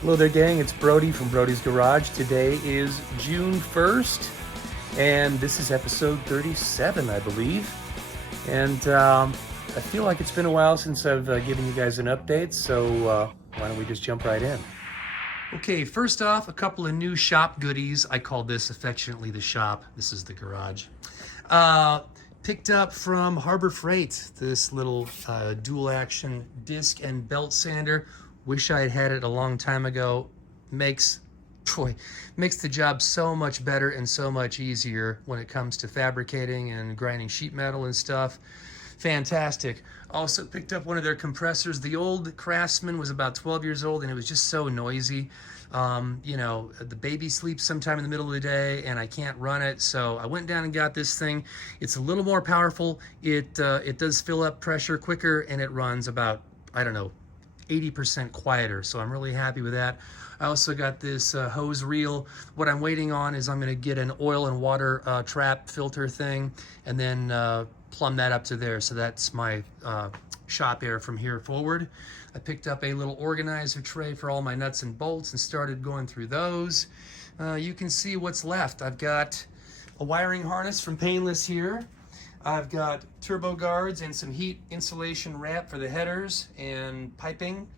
Hello there, gang. It's Brody from Brody's Garage. Today is June 1st, and this is episode 37, I believe. And I feel like it's been a while since I've given you guys an update, so why don't we just jump right in? Okay, first off, a couple of new shop goodies. I call this affectionately the shop. This is the garage. Picked up from Harbor Freight, this little dual action disc and belt sander. Wish I had had it a long time ago. Makes the job so much better and so much easier when it comes to fabricating and grinding sheet metal and stuff. Fantastic. Also picked up one of their compressors. The old Craftsman was about 12 years old and it was just so noisy. The baby sleeps sometime in the middle of the day and I can't run it, so I went down and got this thing. It's a little more powerful. It does fill up pressure quicker and it runs about, I don't know, 80% quieter, so I'm really happy with that. I also got this hose reel. What I'm waiting on is I'm going to get an oil and water trap filter thing and then plumb that up to there, so that's my shop air from here forward. I picked up a little organizer tray for all my nuts and bolts and started going through those. You can see what's left. I've got a wiring harness from Painless here. I've got turbo guards and some heat insulation wrap for the headers and piping.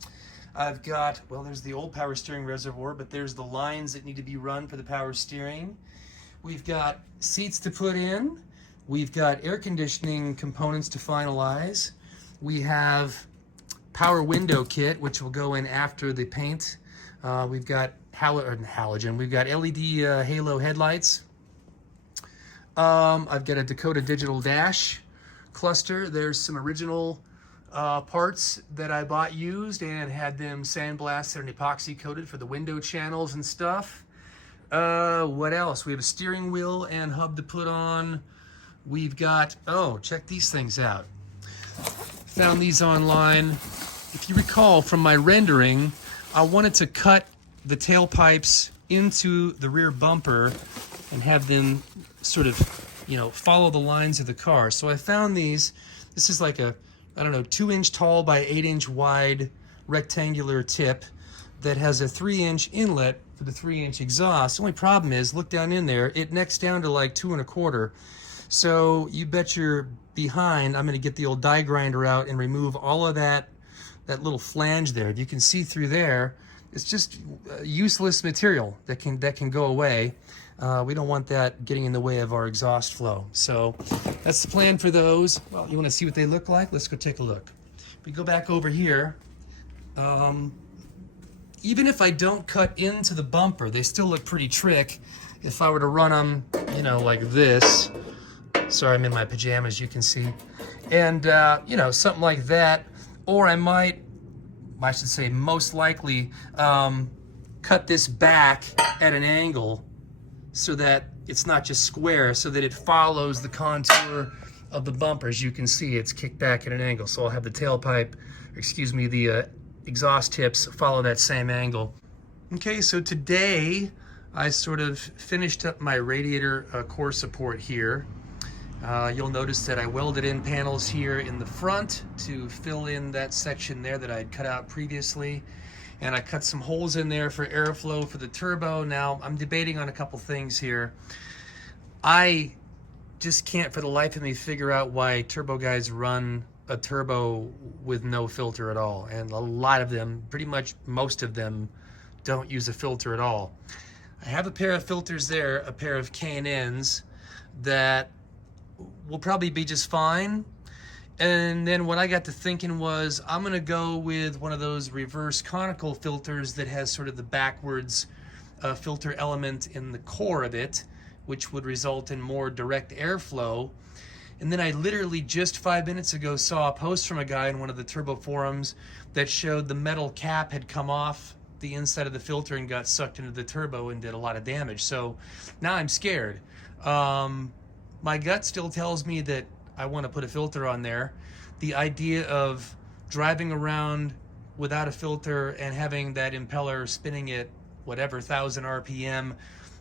I've got, well, there's the old power steering reservoir, but there's the lines that need to be run for the power steering. We've got seats to put in. We've got air conditioning components to finalize. We have power window kit, which will go in after the paint. We've got halogen. We've got LED halo headlights. I've got a Dakota Digital Dash cluster. There's some original parts that I bought used and had them sandblasted and epoxy coated for the window channels and stuff. What else? We have a steering wheel and hub to put on. We've got, oh, check these things out. Found these online. If you recall from my rendering, I wanted to cut the tailpipes into the rear bumper and have them sort of, follow the lines of the car. So I found these. This is like a, 2-inch tall by 8-inch wide rectangular tip that has a 3-inch inlet for the 3-inch exhaust. The only problem is, look down in there, it necks down to like 2 1/4. So you bet you're behind, I'm going to get the old die grinder out and remove all of that little flange there. If you can see through there, it's just useless material that can go away. We don't want that getting in the way of our exhaust flow. So that's the plan for those. Well, you want to see what they look like? Let's go take a look. If we go back over here, even if I don't cut into the bumper, they still look pretty trick. If I were to run them, like this. Sorry, I'm in my pajamas, you can see. And, something like that. Or I should say most likely, cut this back at an angle so that it's not just square, so that it follows the contour of the bumper. As you can see, it's kicked back at an angle. So I'll have the tailpipe, the exhaust tips follow that same angle. Okay, so today I sort of finished up my radiator core support here. You'll notice that I welded in panels here in the front to fill in that section there that I'd cut out previously. And I cut some holes in there for airflow for the turbo. Now, I'm debating on a couple things here. I just can't for the life of me figure out why turbo guys run a turbo with no filter at all. And a lot of them, pretty much most of them, don't use a filter at all. I have a pair of filters there, a pair of K&Ns that will probably be just fine. And then what I got to thinking was, I'm gonna go with one of those reverse conical filters that has sort of the backwards filter element in the core of it, which would result in more direct airflow. And then I literally just 5 minutes ago saw a post from a guy in one of the turbo forums that showed the metal cap had come off the inside of the filter and got sucked into the turbo and did a lot of damage. So now I'm scared. My gut still tells me that I want to put a filter on there. The idea of driving around without a filter and having that impeller spinning at whatever 1,000 RPM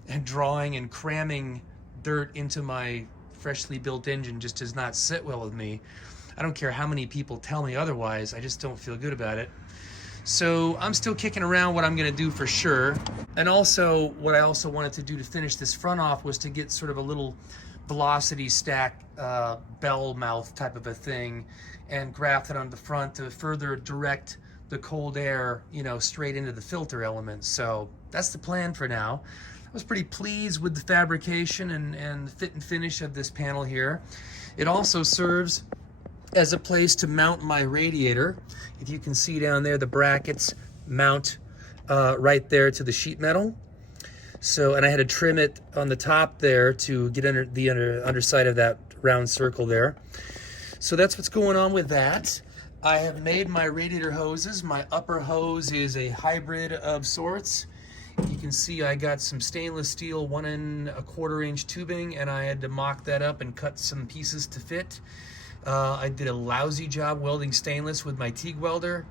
and drawing and cramming dirt into my freshly built engine just does not sit well with me. I don't care how many people tell me otherwise, I just don't feel good about it. So I'm still kicking around what I'm gonna do for sure. And also, what I also wanted to do to finish this front off was to get sort of a little velocity stack bell mouth type of a thing and graft it on the front to further direct the cold air, you know, straight into the filter elements. So that's the plan for now. I was pretty pleased with the fabrication and the fit and finish of this panel here. It also serves as a place to mount my radiator. If you can see down there, the brackets mount right there to the sheet metal. So, and I had to trim it on the top there to get under the underside of that round circle there. So that's what's going on with that. I have made my radiator hoses. My upper hose is a hybrid of sorts. You can see I got some stainless steel 1 1/4 inch tubing, and I had to mock that up and cut some pieces to fit. I did a lousy job welding stainless with my TIG welder,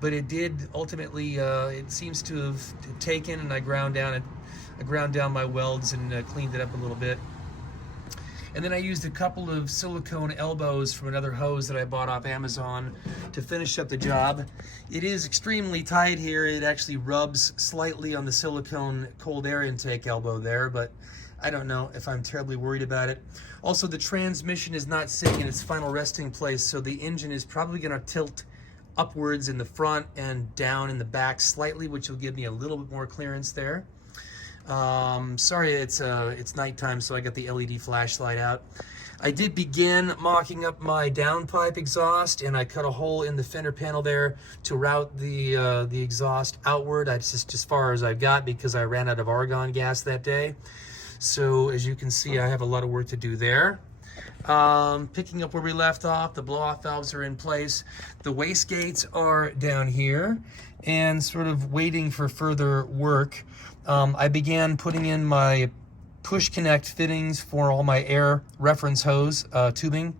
but it did ultimately, it seems to have taken, and I ground down my welds and cleaned it up a little bit. And then I used a couple of silicone elbows from another hose that I bought off Amazon to finish up the job. It is extremely tight here. It actually rubs slightly on the silicone cold air intake elbow there, but I don't know if I'm terribly worried about it. Also, the transmission is not sitting in its final resting place, so the engine is probably going to tilt upwards in the front and down in the back slightly, which will give me a little bit more clearance there. Sorry, it's nighttime, so I got the LED flashlight out. I did begin mocking up my downpipe exhaust, and I cut a hole in the fender panel there to route the exhaust outward. That's just as far as I've got because I ran out of argon gas that day. So as you can see, I have a lot of work to do there. Picking up where we left off, the blow-off valves are in place. The wastegates are down here and sort of waiting for further work. I began putting in my push connect fittings for all my air reference hose tubing.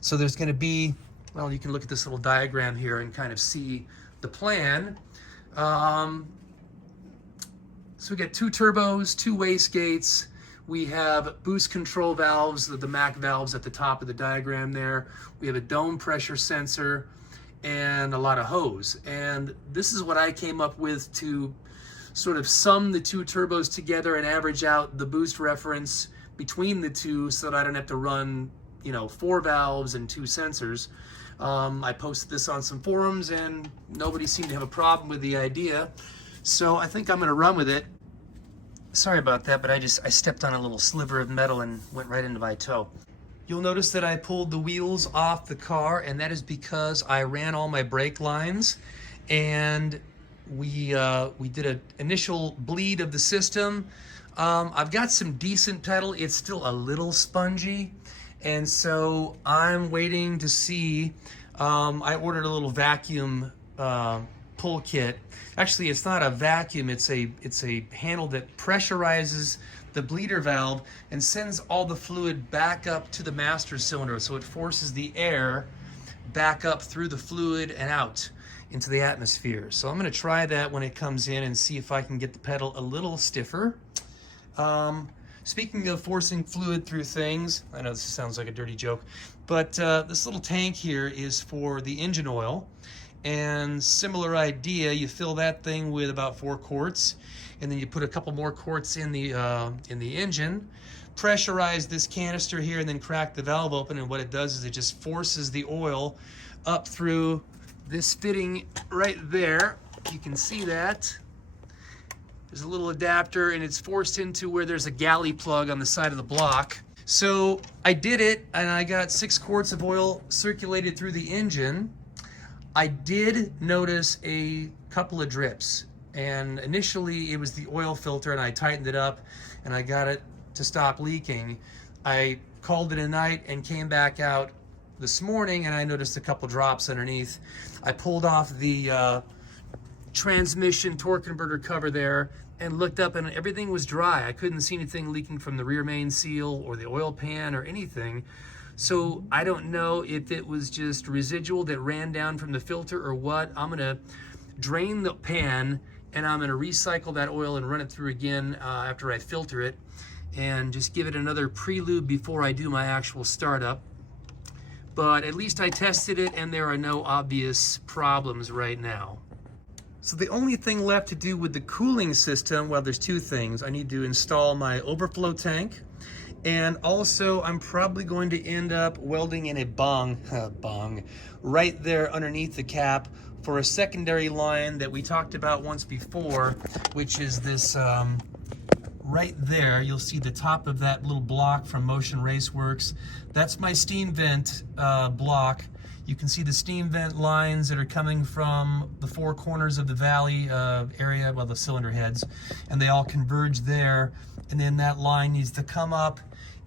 So there's going to be, well, you can look at this little diagram here and kind of see the plan. So we got 2 turbos, 2 wastegates. We have boost control valves, the MAC valves at the top of the diagram there. We have a dome pressure sensor and a lot of hose. And this is what I came up with to sort of sum the 2 turbos together and average out the boost reference between the 2 so that I don't have to run, you know, 4 valves and 2 sensors. I posted this on some forums and nobody seemed to have a problem with the idea. So I think I'm going to run with it. Sorry about that, but I stepped on a little sliver of metal and went right into my toe. You'll notice that I pulled the wheels off the car, and that is because I ran all my brake lines, and we did an initial bleed of the system. I've got some decent pedal. It's still a little spongy, and so I'm waiting to see. I ordered a little vacuum pull kit. Actually, it's not a vacuum, it's a handle that pressurizes the bleeder valve and sends all the fluid back up to the master cylinder. So it forces the air back up through the fluid and out into the atmosphere. So I'm going to try that when it comes in and see if I can get the pedal a little stiffer. Speaking of forcing fluid through things, I know this sounds like a dirty joke, but this little tank here is for the engine oil. And similar idea, you fill that thing with about 4 quarts, and then you put a couple more quarts in the engine, pressurize this canister here, and then crack the valve open. And what it does is it just forces the oil up through this fitting right there. You can see that. There's a little adapter, and it's forced into where there's a galley plug on the side of the block. So I did it, and I got 6 quarts of oil circulated through the engine. I did notice a couple of drips, and initially it was the oil filter, and I tightened it up and I got it to stop leaking. I called it a night and came back out this morning, and I noticed a couple drops underneath. I pulled off the transmission torque converter cover there and looked up, and everything was dry. I couldn't see anything leaking from the rear main seal or the oil pan or anything. So I don't know if it was just residual that ran down from the filter or what. I'm gonna drain the pan, and I'm gonna recycle that oil and run it through again after I filter it, and just give it another prelude before I do my actual startup. But at least I tested it, and there are no obvious problems right now. So the only thing left to do with the cooling system, well, there's two things. I need to install my overflow tank, and also I'm probably going to end up welding in a bung right there underneath the cap for a secondary line that we talked about once before, which is this right there. You'll see the top of that little block from Motion Raceworks. That's my steam vent block. You can see the steam vent lines that are coming from the four corners of the valley area, well, the cylinder heads, and they all converge there. And then that line needs to come up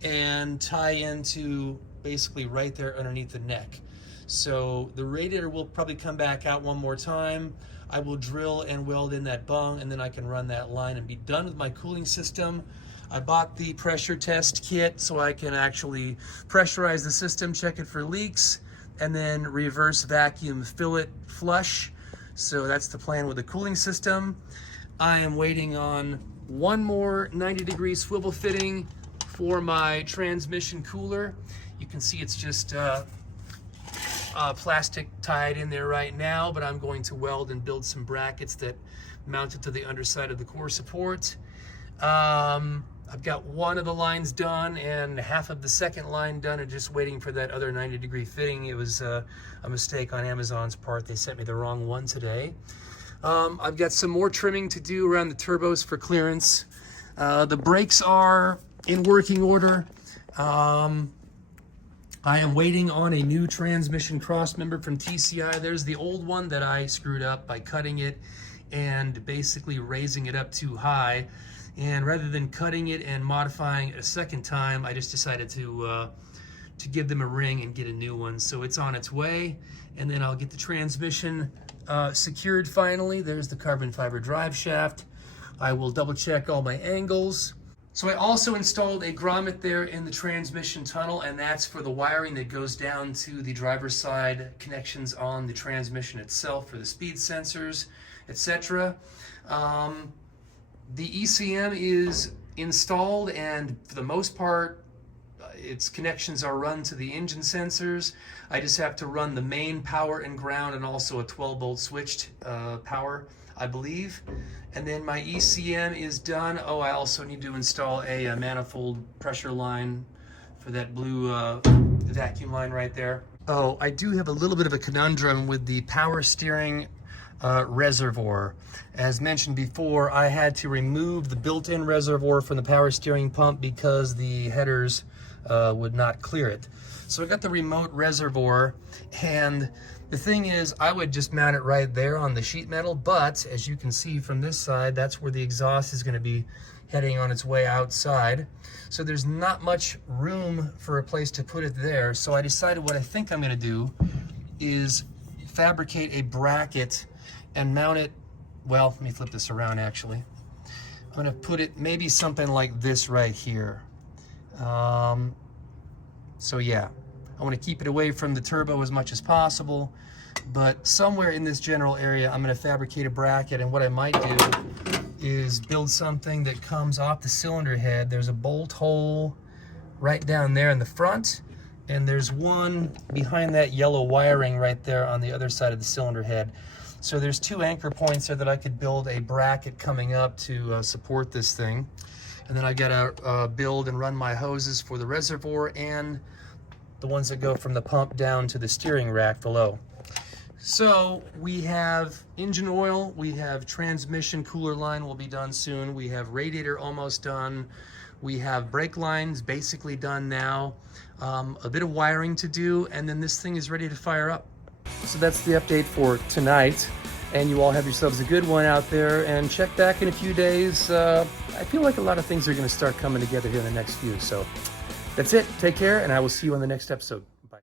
and tie into basically right there underneath the neck. So the radiator will probably come back out one more time. I will drill and weld in that bung, and then I can run that line and be done with my cooling system. I bought the pressure test kit so I can actually pressurize the system, check it for leaks, and then reverse vacuum fill it flush. So that's the plan with the cooling system. I am waiting on one more 90-degree swivel fitting for my transmission cooler. You can see it's just plastic tied in there right now, but I'm going to weld and build some brackets that mount it to the underside of the core support. I've got one of the lines done and half of the second line done, and just waiting for that other 90-degree fitting. It was a mistake on Amazon's part. They sent me the wrong one today. I've got some more trimming to do around the turbos for clearance. The brakes are in working order. I am waiting on a new transmission cross member from TCI. There's the old one that I screwed up by cutting it and basically raising it up too high. And rather than cutting it and modifying it a second time, I just decided to give them a ring and get a new one. So it's on its way, and then I'll get the transmission secured finally. There's the carbon fiber drive shaft. I will double check all my angles. So I also installed a grommet there in the transmission tunnel, and that's for the wiring that goes down to the driver's side connections on the transmission itself for the speed sensors, etc. The ECM is installed, and for the most part, its connections are run to the engine sensors. I just have to run the main power and ground, and also a 12-volt switched power, I believe. And then my ECM is done. Oh, I also need to install a manifold pressure line for that blue vacuum line right there. Oh, I do have a little bit of a conundrum with the power steering reservoir. As mentioned before, I had to remove the built-in reservoir from the power steering pump because the headers would not clear it. So I got the remote reservoir, and the thing is, I would just mount it right there on the sheet metal, but as you can see from this side, that's where the exhaust is going to be heading on its way outside. So there's not much room for a place to put it there. So I decided what I think I'm going to do is fabricate a bracket and mount it, well, let me flip this around actually. I'm going to put it maybe something like this right here. So yeah, I want to keep it away from the turbo as much as possible, but somewhere in this general area I'm going to fabricate a bracket, and what I might do is build something that comes off the cylinder head. There's a bolt hole right down there in the front, and there's one behind that yellow wiring right there on the other side of the cylinder head. So there's two anchor points there that I could build a bracket coming up to support this thing. And then I gotta build and run my hoses for the reservoir and the ones that go from the pump down to the steering rack below. So we have engine oil, we have transmission cooler line will be done soon, we have radiator almost done, we have brake lines basically done now, a bit of wiring to do, and then this thing is ready to fire up. So that's the update for tonight, and you all have yourselves a good one out there, and check back in a few days. I feel like a lot of things are going to start coming together here in the next few, so that's it. Take care, and I will see you on the next episode.